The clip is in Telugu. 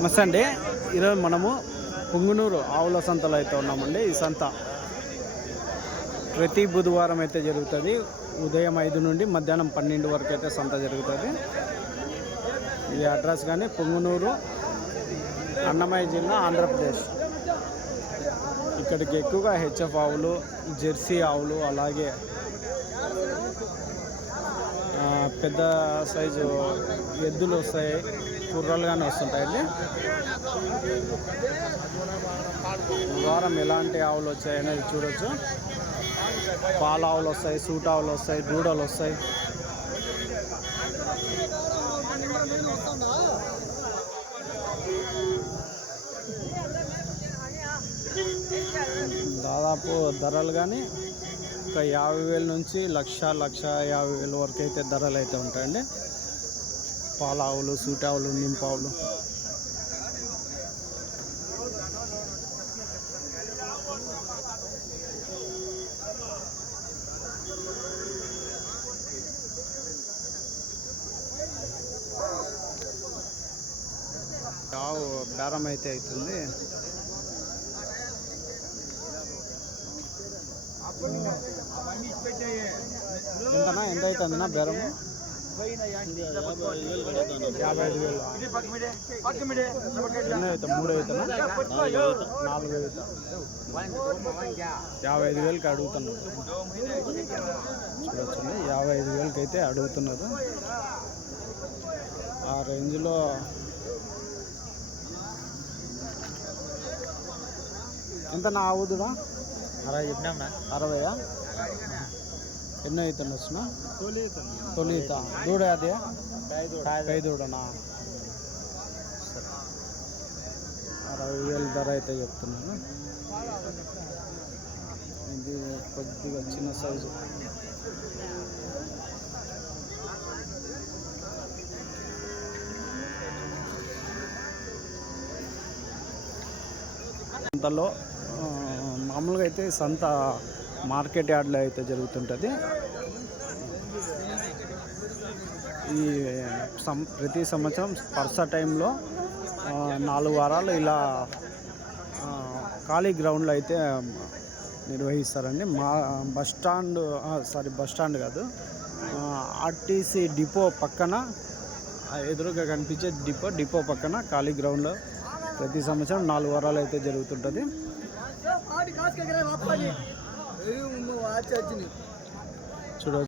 నమస్తే అండి. ఈరోజు మనము పుంగునూరు ఆవుల సంతలో అయితే ఉన్నామండి. ఈ సంత ప్రతి బుధవారం అయితే జరుగుతుంది. ఉదయం 5 నుండి మధ్యాహ్నం 12 వరకు అయితే సంత జరుగుతుంది. ఈ అడ్రస్ కానీ పుంగునూరు, అన్నమయ్య జిల్లా, ఆంధ్రప్రదేశ్. ఇక్కడికి ఎక్కువగా హెచ్ఎఫ్ ఆవులు, జెర్సీ ఆవులు, అలాగే పెద్ద సైజు ఎద్దులు వస్తాయి, కుర్రలు కానీ వస్తుంటాయండి. వారం ఎలాంటి ఆవులు వచ్చాయనేది చూడొచ్చు. పాల ఆవులు వస్తాయి, సూట్ ఆవులు వస్తాయి, దూడలు వస్తాయి. దాదాపు ధరలు కానీ ఒక 50,000 నుంచి 1,50,000 వరకు అయితే ధరలు అయితే ఉంటాయండి. పాల ఆవులు, సూట్ ఆవులు, నింపావులు. ఆవు బేరం అయితే అవుతుంది. ఎంతనా ఎంత అవుతుందినా బేరం? 55,000. ఎన్నో అవుతాం? 3 అవుతున్నా, 4 అవుతా. 55,000కి అడుగుతున్నారు. చూడొచ్చండి, 55,000కి అయితే అడుగుతున్నారు. ఆ రేంజ్లో ఎంత నా ఆవుదుడా? 60 చెప్పినా. 60. ఎన్నో అవుతుంది వచ్చిన? తొలిత దూడ. అదే కై దూడనా? 60,000 ధర అయితే చెప్తున్నారు. ఇది కొద్దిగా చిన్న సైజు. సంతలో మామూలుగా అయితే సంత మార్కెట్ యార్డ్లో అయితే జరుగుతుంటుంది. ఈ ప్రతి సంవత్సరం పర్స టైంలో 4 వారాలు ఇలా ఖాళీ గ్రౌండ్లో అయితే నిర్వహిస్తారండి. మా బస్ స్టాండ్ కాదు, ఆర్టీసీ డిపో పక్కన, ఎదురుగా కనిపించే డిపో పక్కన ఖాళీ గ్రౌండ్లో ప్రతి సంవత్సరం 4 వారాలు అయితే జరుగుతుంటుంది.